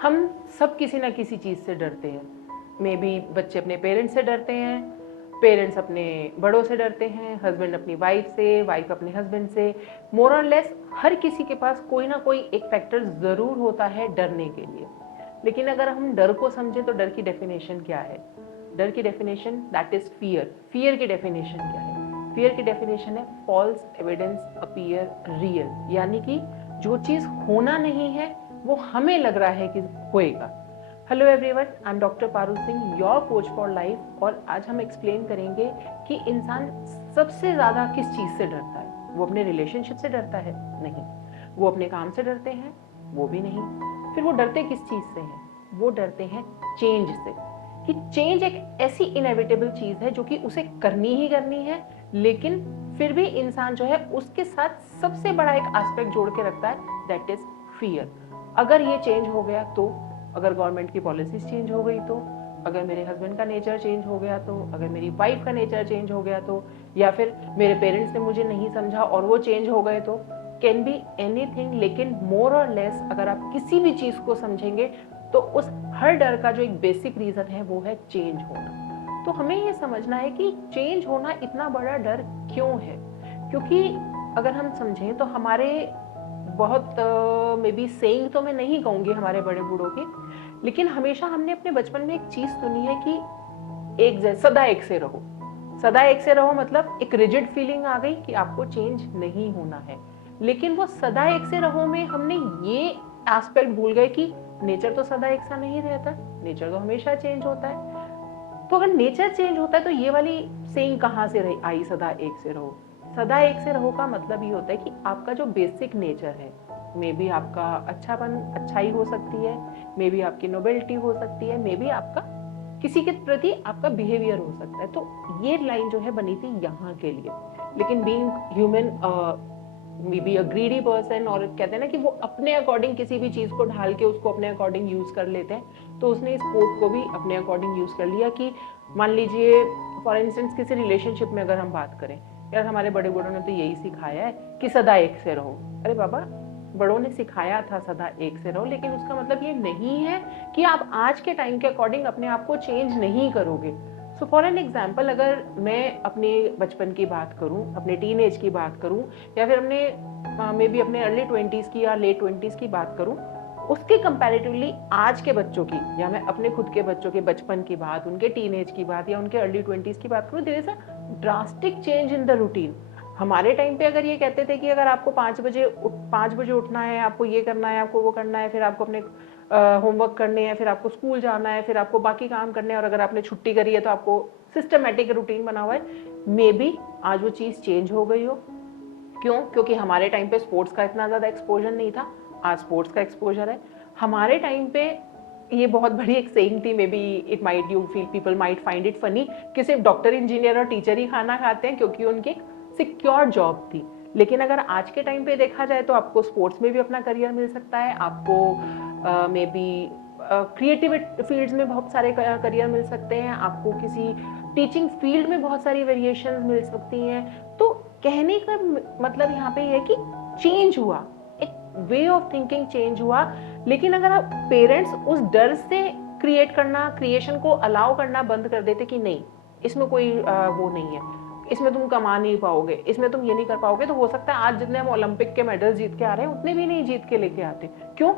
हम सब किसी ना किसी चीज़ से डरते हैं। मे बी बच्चे अपने पेरेंट्स से डरते हैं, पेरेंट्स अपने बड़ों से डरते हैं, हस्बैंड अपनी वाइफ से, वाइफ अपने हस्बैंड से। मोर और लेस हर किसी के पास कोई ना कोई एक फैक्टर ज़रूर होता है डरने के लिए। लेकिन अगर हम डर को समझें तो डर की डेफिनेशन क्या है? डर की definition that is fear. Fear की डेफिनेशन क्या है? फियर की डेफिनेशन है फॉल्स एविडेंस अपीयर रियल, यानी कि जो चीज़ होना नहीं है वो हमें लग रहा है कि होएगा। Hello everyone, I am doctor Parul Singh, your coach for life. और आज हम एक्सप्लेन करेंगे कि इंसान सबसे ज़्यादा किस चीज़ से डरता है। वो अपने रिलेशनशिप से डरता है? नहीं। वो अपने काम से डरते हैं? वो भी नहीं। फिर वो डरते किस चीज़ से हैं? वो डरते हैं चेंज से, कि चेंज एक ऐसी इनएविटेबल चीज़ है जो कि उसे करनी ही करनी है, लेकिन फिर भी इंसान जो है उसके साथ सबसे बड़ा एक एस्पेक्ट जोड़ के रखता है, दैट इज फियर। अगर ये चेंज हो गया तो, अगर गवर्नमेंट की पॉलिसीज चेंज हो गई तो, अगर मेरे हस्बैंड का नेचर चेंज हो गया तो, अगर मेरी वाइफ का नेचर चेंज हो गया तो, या फिर मेरे पेरेंट्स ने मुझे नहीं समझा और वो चेंज हो गए तो, कैन बी एनीथिंग। लेकिन मोर और लेस अगर आप किसी भी चीज़ को समझेंगे तो उस हर डर का जो एक बेसिक रीज़न है वो है चेंज होना। तो हमें ये समझना है कि चेंज होना इतना बड़ा डर क्यों है। क्योंकि अगर हम समझें तो हमारे बहुत मे बी सेइंग तो मैं नहीं कहूँगी हमारे बड़े बूढ़ों की, लेकिन हमेशा हमने अपने बचपन में एक चीज़ सुनी है कि सदा एक से रहो। सदा एक से रहो मतलब एक रिजिड फीलिंग आ गई कि आपको चेंज नहीं होना है। लेकिन वो सदा एक से रहो में हमने ये एस्पेक्ट भूल गए कि नेचर तो सदा एक सा नहीं रहता, नेचर तो हमेशा चेंज होता है। तो अगर नेचर चेंज होता है तो ये वाली सेइंग कहाँ से रही आई, सदा एक से रहो? सदा एक से रहो का मतलब ये होता है कि आपका जो बेसिक नेचर है, मे बी आपका अच्छापन, अच्छाई हो सकती है, मे बी आपकी नोबेलिटी हो सकती है, मे बी आपका किसी के प्रति आपका बिहेवियर हो सकता है। तो ये लाइन जो है बनी थी यहाँ के लिए। लेकिन being human, may be a greedy person, और कहते हैं ना कि वो अपने अकॉर्डिंग किसी भी चीज़ को ढाल के उसको अपने अकॉर्डिंग यूज़ कर लेते हैं, तो उसने इस कोट को भी अपने अकॉर्डिंग यूज़ कर लिया कि मान लीजिए फॉर इंस्टेंस किसी रिलेशनशिप में अगर हम बात करें, यार हमारे बड़े बूढ़ों ने तो यही सिखाया है कि सदा एक से रहो। अरे बाबा, बड़ों ने सिखाया था सदा एक से रहो, लेकिन उसका मतलब ये नहीं है कि आप आज के टाइम के अकॉर्डिंग अपने आप को चेंज नहीं करोगे। सो फॉर एन एग्जाम्पल, अगर मैं अपने बचपन की बात करूं, अपने टीन एज की बात करूं, या फिर अपने मे बी अपने अर्ली 20s की या लेट 20s की बात करूं, उसके कंपैरेटिवली आज के बच्चों की, या मैं अपने खुद के बच्चों के बचपन की बात, उनके टीन एज की बात या उनके अर्ली 20s की बात करूं, there is a drastic change in the routine. हमारे टाइम पे अगर ये कहते थे कि अगर आपको 5 बजे उठना है, आपको ये करना है, आपको वो करना है, फिर आपको अपने होमवर्क करने हैं, फिर आपको स्कूल जाना है, फिर आपको बाकी काम करने हैं, और अगर आपने छुट्टी करी है तो आपको सिस्टमेटिक रूटीन बना हुआ है, मे बी आज वो चीज़ चेंज हो गई हो। क्यों? क्योंकि हमारे टाइम पे स्पोर्ट्स का इतना ज़्यादा एक्सपोजर नहीं था, आज स्पोर्ट्स का एक्सपोजर है। हमारे टाइम पे ये बहुत बड़ी एक सेइंग थी, may be it might you feel people might find it funny, कि सिर्फ डॉक्टर, इंजीनियर और टीचर ही खाना खाते हैं क्योंकि उनकी सिक्योर जॉब थी। लेकिन अगर आज के टाइम पे देखा जाए तो आपको स्पोर्ट्स में भी अपना करियर मिल सकता है, आपको मे बी क्रिएटिव फील्ड्स में बहुत सारे करियर मिल सकते हैं, आपको किसी टीचिंग फील्ड में बहुत सारी वेरिएशंस मिल सकती हैं। तो कहने का मतलब यहाँ पे ये है कि चेंज हुआ, एक वे ऑफ थिंकिंग चेंज हुआ। लेकिन अगर आप पेरेंट्स उस डर से क्रिएट करना, क्रिएशन को अलाउ करना बंद कर देते कि नहीं, इसमें कोई वो नहीं है, इसमें तुम कमा नहीं पाओगे, इसमें तुम ये नहीं कर पाओगे, तो हो सकता है आज जितने हम ओलंपिक के मेडल जीत के आ रहे हैं उतने भी नहीं जीत के लेके आते। क्यों?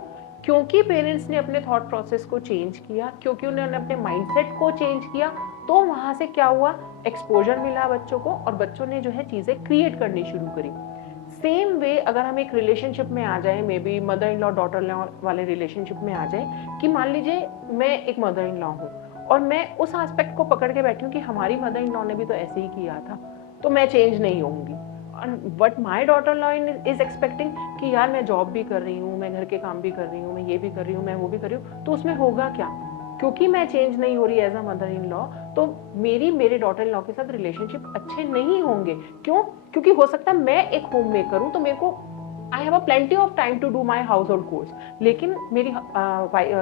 क्योंकि पेरेंट्स ने अपने थॉट प्रोसेस को चेंज किया, क्योंकि उन्होंने अपने माइंडसेट को चेंज किया। तो वहां से क्या हुआ, एक्सपोजर मिला बच्चों को, और बच्चों ने जो है चीजें क्रिएट करनी शुरू करी। सेम वे अगर हम एक रिलेशनशिप में आ जाए, may be mother in law daughter in law वाले रिलेशनशिप में आ जाए, कि मान लीजिए मैं एक मदर इन लॉ हूँ और मैं उस एस्पेक्ट को पकड़ के बैठी हूँ कि हमारी मदर इन लॉ ने भी तो ऐसे ही किया था, तो मैं चेंज नहीं होंगी। But my daughter law is expecting कि यार मैं जॉब भी कर रही हूँ, मैं घर के काम भी कर रही हूँ, मैं ये भी कर रही हूँ, मैं वो भी कर रही हूँ, तो उसमें होगा क्या? क्योंकि मैं चेंज नहीं हो रही as a mother in law, तो मेरे डॉटर इन लॉ के साथ रिलेशनशिप अच्छे नहीं होंगे। क्यों? क्योंकि हो सकता है मैं एक होम मेकर हूँ, तो मेरे को I have a plenty of time to do my household chores, लेकिन मेरी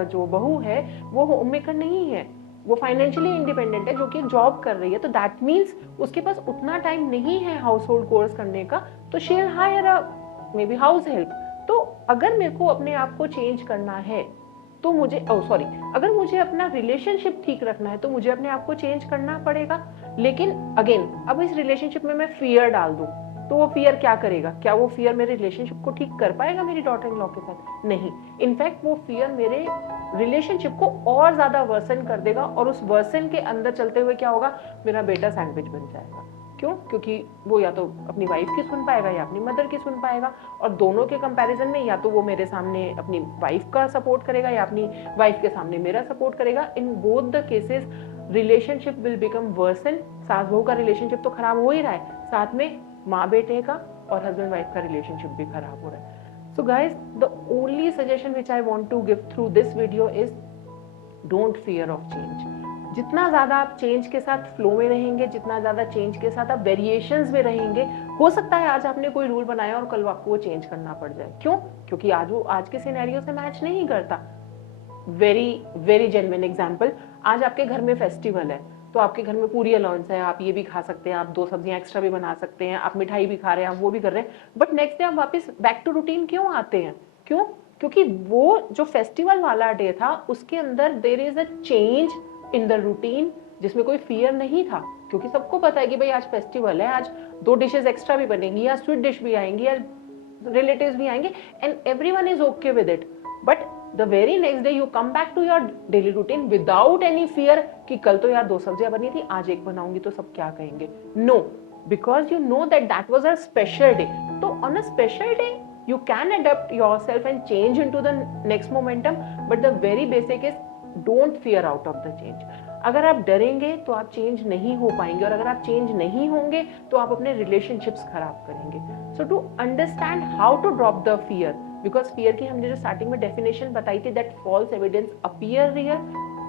जो बहू है वो होम मेकर नहीं है, वो फाइनेंशियली इंडिपेंडेंट है, जो कि जॉब कर रही है, तो दैट मीन्स उसके पास उतना टाइम नहीं है हाउस होल्ड कोर्स करने का, तो she will hire a may be house help. तो अगर मेरे को अपने आप को चेंज करना है, तो मुझे सॉरी, अगर मुझे अपना रिलेशनशिप ठीक रखना है तो मुझे अपने आप को चेंज करना पड़ेगा। लेकिन अगेन, अब इस रिलेशनशिप में मैं फियर डाल दूं तो वो फियर क्या करेगा? क्या वो फियर मेरे रिलेशनशिप को ठीक कर पाएगा मेरी डॉटर इन लॉ के साथ? नहीं। इनफैक्ट वो फियर मेरे रिलेशनशिप को और ज्यादा वर्सन कर देगा, और उस वर्सन के अंदर चलते हुए क्या होगा, मेरा बेटा सैंडविच बन जाएगा। क्यों? क्योंकि वो या तो अपनी वाइफ की सुन पाएगा या अपनी मदर की सुन पाएगा, और दोनों के कंपैरिजन में या तो वो मेरे सामने अपनी वाइफ का सपोर्ट करेगा या अपनी वाइफ के सामने मेरा सपोर्ट करेगा। In both the cases relationship will become worsen. सास बहू का रिलेशनशिप तो खराब हो ही रहा है, साथ में माँ बेटे का और हस्बैंड वाइफ का रिलेशनशिप भी खराब हो रहा है। So guys, the only suggestion which I want to give through this video is don't fear of change. जितना ज़्यादा आप चेंज के साथ फ्लो में रहेंगे, जितना ज़्यादा चेंज के साथ आप वेरिएशंस में रहेंगे, हो सकता है आज आपने कोई रूल बनाया और कल आपको वो चेंज करना पड़ जाए। क्यों? क्योंकि आज वो आज के सिनेरियो से मैच नहीं करता। वेरी वेरी जेन्युइन एग्जाम्पल, आज आपके घर में फेस्टिवल है तो आपके घर में पूरी अलाउंस है, आप ये भी खा सकते हैं, आप 2 सब्जियां एक्स्ट्रा भी बना सकते हैं, आप मिठाई भी खा रहे हैं, आप वो भी कर रहे हैं, बट नेक्स्ट डे आप वापस बैक टू रूटीन क्यों आते हैं? क्यों? क्योंकि वो जो फेस्टिवल वाला डे था उसके अंदर there is a change in the routine, जिसमें कोई फियर नहीं था, क्योंकि सबको पता है कि भाई आज फेस्टिवल है, आज 2 डिशेज एक्स्ट्रा भी बनेंगी, या स्वीट डिश भी आएंगी, या रिलेटिव्स भी आएंगे, and everyone is okay with it. But the very next day you come back to your daily routine without any fear कि कल तो यार 2 सब्जियां बनी थी, आज 1 बनाऊंगी तो सब क्या कहेंगे? No, because you know that that was a special day. तो on a special day you can adapt yourself and change into the next momentum, but the very basic is don't fear out of the change. अगर आप डरेंगे तो आप change नहीं हो पाएंगे, और अगर आप चेंज नहीं होंगे तो आप अपने रिलेशनशिप्स खराब करेंगे। So to understand how to drop the fear, because fear की हमने जो स्टार्टिंग में डेफिनेशन बताई थी, that false evidence appear real,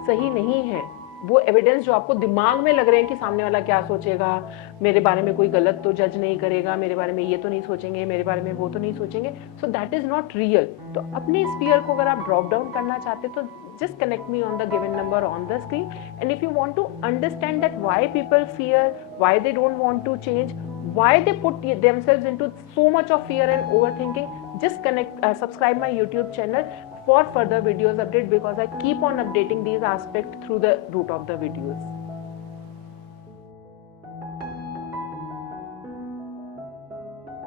सही नहीं है वो एविडेंस जो आपको दिमाग में लग रहे हैं कि सामने वाला क्या सोचेगा, मेरे बारे में कोई गलत तो जज नहीं करेगा, मेरे बारे में ये तो नहीं सोचेंगे, मेरे बारे में वो तो नहीं सोचेंगे, so that is not real. तो अपने इस फियर को अगर आप ड्रॉप डाउन करना चाहते तो just connect me on the given number on the screen, and if you want to understand that why people fear, why they don't want to change, why they put themselves into so much of fear and overthinking, just subscribe my YouTube channel for further videos update, because I keep on updating these aspects through the route of the videos.